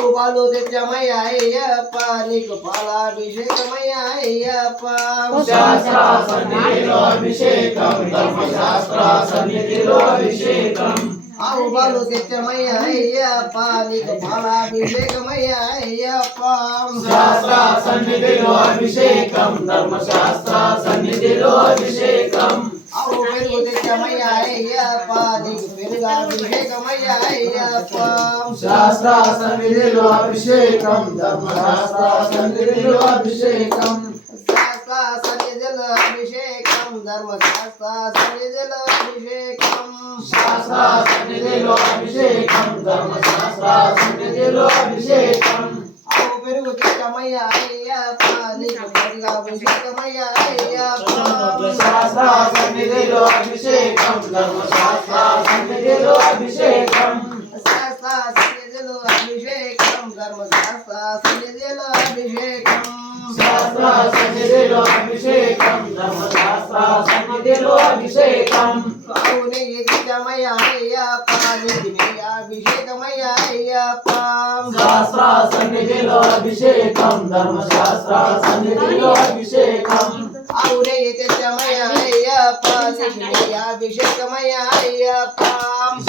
ఆవుపాలు తెచ్చమయ్య అయ్యప్ప నీకు పాలాభిషేకమయ్య అయ్యప్ప శాస్త్ర సన్నిధిలో అభిషేకం ధర్మశాస్త్ర సన్నిధిలో అభిషేకం ఆవుపాలు తెచ్చమయ్య అయ్యప్ప నీకు పాలాభిషేకమయ్య అయ్యప్ప శాస్త్ర సన్నిధిలో అభిషేకం ధర్మశాస్త్ర సన్నిధిలో అభిషేకం ఆవు పెరుగు తెచ్చమయ్య అయ్యప్ప నీకు పెరుగాభిషేకమయ్య అయ్యప్ప శాస్త్ర సన్నిధిలో అభిషేకం ధర్మశాస్త్ర సన్నిధిలో అభిషేకం శాస్త్ర సన్నిధిలో అభిషేకం ధర్మశాస్త్ర సన్నిధిలో అభిషేకం శాస్త్ర సన్నిధిలో అభిషేకం ధర్మశాస్త్ర సన్నిధిలో అభిషేకం ఆవు పెరుగు తెచ్చమయ్య అయ్యప్ప నీకు పెరుగాభిషేకమయ్య అయ్యప్ప శాస్త్ర సన్నిధిలో అభిషేకం ధర్మశాస్త్ర సన్నిధిలో అభిషేకం శాస్త్ర సన్నిధిలో అభిషేకం ధర్మశాస్త్ర సన్నిధిలో అభిషేకం శాస్త్ర సన్నిధిలో అభిషేకం ధర్మశాస్త్ర సన్నిధిలో అభిషేకం ఆవు నెయ్యి తెచ్చమయ్య అయ్యప్ప నీకు నెయ్యాభిషేకమయ్య అయ్యప్ప శాస్త్ర సన్నిధిలో అభిషేకం ధర్మశాస్త్ర సన్నిధిలో అభిషేకం ఆవు నెయ్యి తెచ్చమయ్య అయ్యప్ప నీకు నెయ్యాభిషేకమయ్య అయ్యప్ప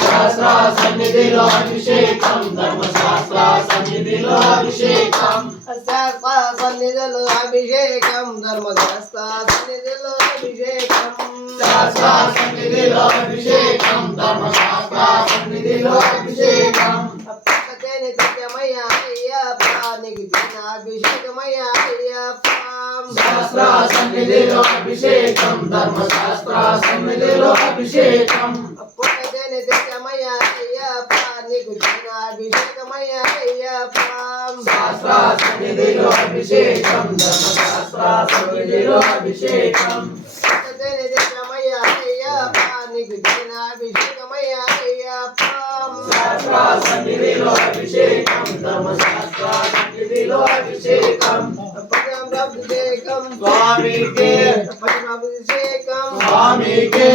శాస్త్ర సన్నిధిలో అభిషేకం ధర్మశాస్త్ర సన్నిధిలో అభిషేకం శాస్త్ర సన్నిధిలో అభిషేకం ధర్మశాస్త్ర సన్నిధిలో అభిషేకం శాస్త్ర సన్నిధిలో అభిషేకం ధర్మశాస్త్ర సన్నిధిలో అభిషేకం పక్కతేని తెచ్చమయ్య అయ్యప్ప నీకు అభిషేకమయ్య అయ్యప్ప శాస్త్ర సన్నిధిలో అభిషేకం ధర్మశాస్త్ర సన్నిధిలో అభిషేకం పక్కతేని తెచ్చమయ్య అయ్యప్ప నీకు అభిషేకమయ్య అయ్యప్ప శాస్త్ర సన్నిధిలో అభిషేకం ధర్మశాస్త్ర సన్నిధిలో అభిషేకం పక్కతేని తెచ్చమయ్య అయ్యప్ప నీకు అభిషేకమయ్య అయ్యప్ప శాస్త్ర సన్నిధిలో అభిషేకం ధర్మశాస్త్ర సన్నిధిలో అభిషేకం పంచామృతాభిషేకం స్వామికే పంచామృతాభిషేకం స్వామికే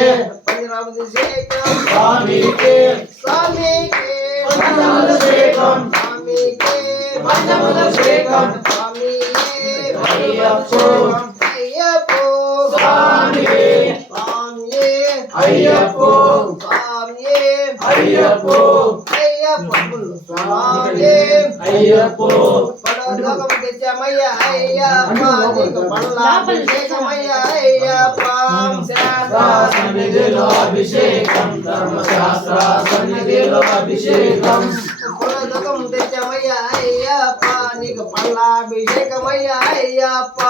పంచామృతాభిషేకం స్వామికే స్వామికే పంచామృతాభిషేకం స్వామికే పంచామృతాభిషేకం స్వామియే అయ్యప్పో అయ్యప్పో స్వామియే స్వామియే అయ్యప్పో స్వామియే అయ్యప్పో అయ్యప్ప స్వామియే అయ్యప్పో పరలోకం తెచ్చమయ్య అయ్యప్ప నీకు పల్లాభిషేకమయ్య అయ్యప్ప శాస్త్ర సన్నిధిలో అభిషేకం ధర్మశాస్త్ర సన్నిధిలో అభిషేకం పరలోకం తెచ్చమయ్య అయ్యప్ప నీకు పల్లాభిషేకమయ్య అయ్యప్ప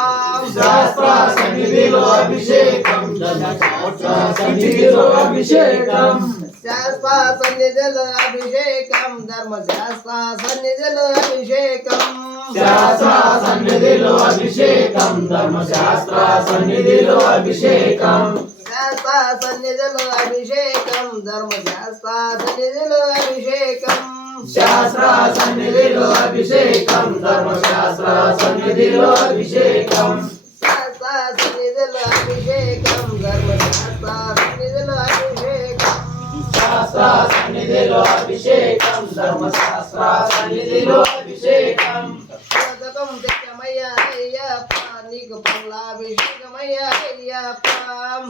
శాస్త్ర సన్నిధిలో అభిషేకం ధర్మశాస్త్ర సన్నిధిలో అభిషేకం శాస్త్ర సన్నిధిలో అభిషేకం ధర్మశాస్త్ర సన్నిధిలో అభిషేకం శాస్త్ర సన్నిధిలో అభిషేకం ధర్మశాస్త్ర సన్నిధిలో అభిషేకం శాస్త్ర సన్నిధిలో అభిషేకం ధర్మశాస్త్ర సన్నిధిలో అభిషేకం శాస్త్ర సన్నిధిలో అభిషేకం ధర్మశాస్త్ర సన్నిధిలో అభిషేకం శాస్త్ర సన్నిధిలో అభిషేకం ధర్మశాస్త్ర సన్నిధిలో అభిషేకం శాస్త్ర సన్నిధిలో అభిషేకం ధర్మశాస్త్ర సన్నిధిలో అభిషేకం పరలోకం తెచ్చమయ్య అయ్యప్ప నీకు పల్లాభిషేకమయ్య అయ్యప్ప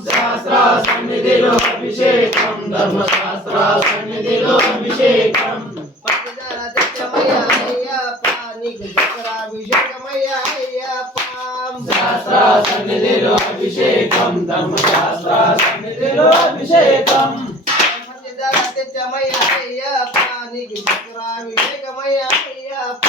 శాస్త్ర సన్నిధిలో అభిషేకం ధర్మశాస్త్ర సన్నిధిలో అభిషేకం పట్టుదల తెచ్చమయ్య అయ్యప్ప నీకు చక్రాభిషేకమయ్య అయ్యప్ప శాస్త్ర సన్నిధిలో అభిషేకం ధర్మశాస్త్ర సన్నిధిలో అభిషేకం పట్టుదల తెచ్చమయ్య అయ్యప్ప నీకు చక్రాభిషేకమయ్య అయ్యప్ప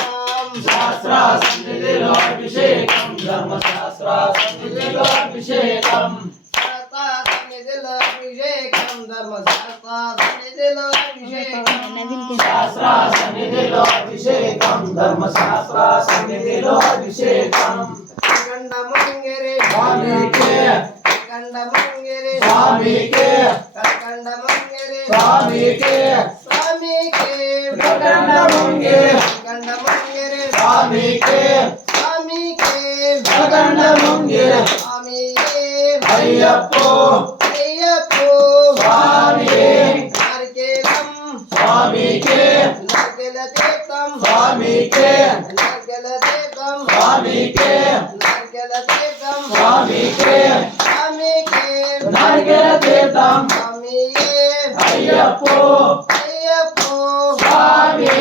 శాస్త్ర సన్నిధిలో అభిషేకం ధర్మశాస్త్ర సన్నిధిలో అభిషేకం శాస్త్ర సన్నిధిలో అభిషేకం ధర్మశాస్త్ర సన్నిధిలో అభిషేకం శాస్త్ర సన్నిధిలో అభిషేకం ధర్మశాస్త్ర సన్నిధిలో అభిషేకం కండమంగిరి స్వామికే కండమంగిరి స్వామికే కండమంగిరి స్వామికే స్వామికే కండమంగిరి కండమంగిరి స్వామికే స్వామికే కండమంగిరి స్వామియే అయ్యప్పో అయ్యప్పో స్వామియే నారికేలం స్వామికే నారికేల తీర్థం స్వామి స్వామికే నార్కెల తీర్థం స్వామికే నార్కెల తీర్థం స్వామికే స్వామికే నారికేల తీర్థం స్వామియే అయ్యప్పో అయ్యప్పో స్వామి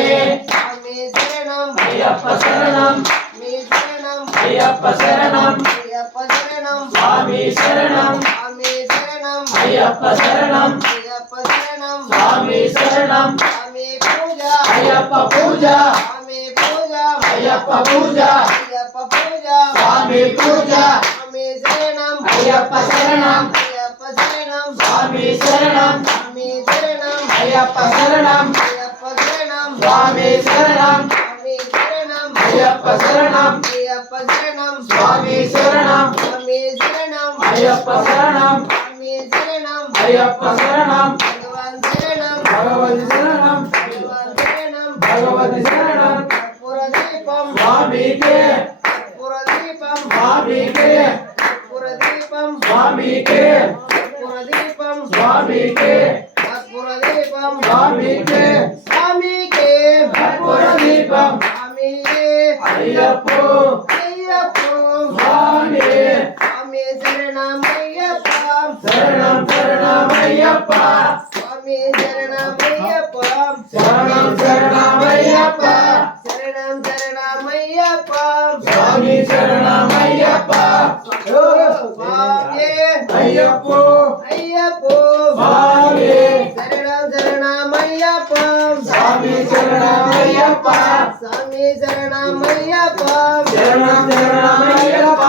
స్వామి శరణం అయ్యప్ప శరణం మీ శరణం అయ్యప్ప శరణం అయ్యప్ప శరణం స్వామి శరణం స్వామి శరణం అయ్యప్ప శరణం అయ్యప్ప శరణం స్వామి శరణం స్వామి పూజ అయ్యప్ప పూజ స్వామి పూజ అయ్యప్ప పూజ అయ్యప్ప పూజ స్వామి పూజ స్వామి శరణం అయ్యప్ప శరణం అయ్యప్ప శరణం స్వామి శరణం స్వామి శరణం అయ్యప్ప శరణం అయ్యప్ప శరణం స్వామి శరణం స్వామి శరణం అయ్యప్ప శరణం అయ్యప్ప శరణం స్వామి శరణం స్వామి శరణం అయ్యప్ప శరణం స్వామి శరణం అయ్యప్ప శరణం భగవాన్ శరణం భగవతి శరణం భగవాన్ శరణం భగవతి శరణం కర్పూర దీపం స్వామికే కర్పూర దీపం స్వామికే కర్పూర దీపం స్వామికే కర్పూర దీపం స్వామికే కర్పూర దీపం స్వామికే స్వామికే కర్పూర దీపం స్వామియే అయ్యప్పో అయ్యప్పో స్వామి స్వామి శరణమయ్యప్ప శరణం శరణమయ్యప్ప స్వామి శరణమయ్యప్ప శరణం శరణమయ్యప్ప శరణం శరణమయ్యప్ప స్వామి శరణమయ్యప్ప స్వామి అయ్యప్పో అయ్యప్పో స్వామి శరణం శరణమయ్యప్ప స్వామి శరణమయ్యప్ప స్వామి శరణమయ్యప్ప శరణం శరణమయ్యప్ప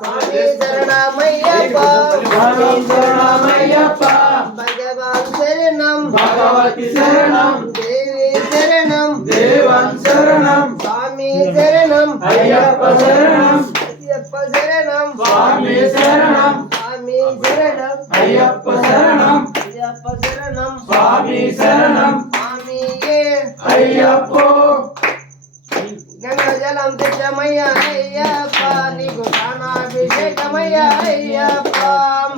స్వామి శరణమయ్యప్ప శరణం శరణమయ్యప్ప భగవాన్ శరణం భగవతి శరణం దేవి శరణం దేవం శరణం స్వామి శరణం అయ్యప్ప శరణం అయ్యప్ప శరణం స్వామి శరణం స్వామి శరణం అయ్యప్ప శరణం అయ్యప్ప శరణం స్వామి శరణం స్వామియే అయ్యప్పో గంగ జలం తెచ్చమయ్యా అయ్యప్ప నీకు స్నానాభిషేకమయ్యా అయ్యప్ప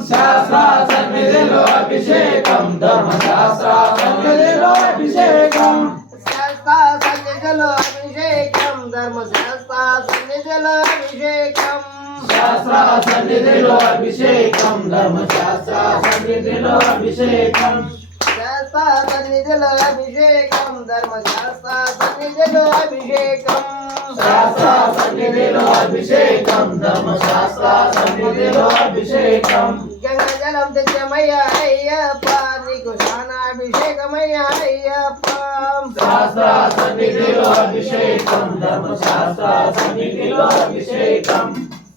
శాస్త్ర సన్నిధిలో అభిషేకం ధర్మశాస్త్ర సన్నిధిలో అభిషేకం శాస్త్ర సన్నిధిలో అభిషేకం ధర్మశాస్త్ర సన్నిధిలో అభిషేకం శాస్త్ర సన్నిధిలో అభిషేకం ధర్మశాస్త్ర సన్నిధిలో అభిషేకం శాస్త్ర సన్నిధిలో అభిషేకం ధర్మశాస్త్ర సన్నిధిలో అభిషేకం శాస్త్ర సన్నిధిలో అభిషేకం ధర్మశాస్త్ర సన్నిధిలో అభిషేకం గంగ జలం తెచ్చమయ్యా అయ్యప్ప నీకు స్నానాభిషేకమయ్యా అయ్యప్ప శాస్త్ర సన్నిధిలో అభిషేకం ధర్మశాస్త్ర సన్నిధిలో అభిషేకం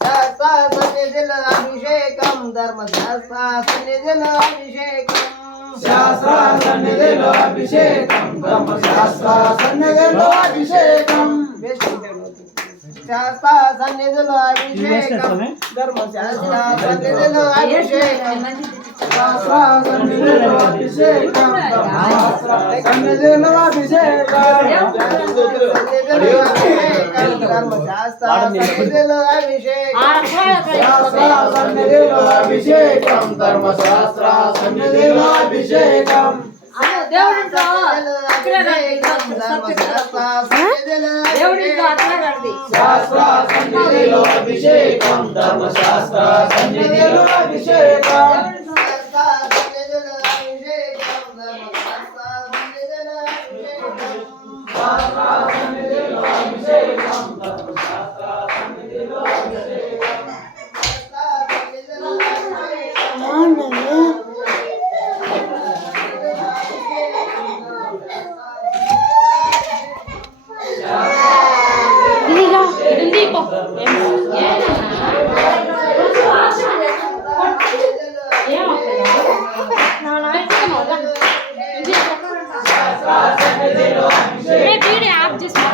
శాస్త్ర సన్నిధిలో అభిషేకం ధర్మశాస్త్ర సన్నిధిలో అభిషేకం శాస్త్ర సన్నిధిలో అభిషేకం ధర్మశాస్త్ర సన్నిధిలో అభిషేకం శాస్త్ర సన్నిధిలో అభిషేకం ధర్మశాస్త్ర సన్నిధిలో అభిషేకం శాస్త్ర సన్నిధిలో అభిషేకం ధర్మశాస్త్ర సన్నిధిలో అభిషేకం ధర్మశాస్త్ర సన్నిధిలో అభిషేకం శాస్త్ర సన్నిధిలో అభిషేకం ధర్మశాస్త్ర సన్నిధిలో అభిషేకం దేవుడింట్లో శాస్త్ర సన్నిధిలో అభిషేకం ధర్మశాస్త్ర సన్నిధిలో అభిషేకం ఆఫ్ చేసి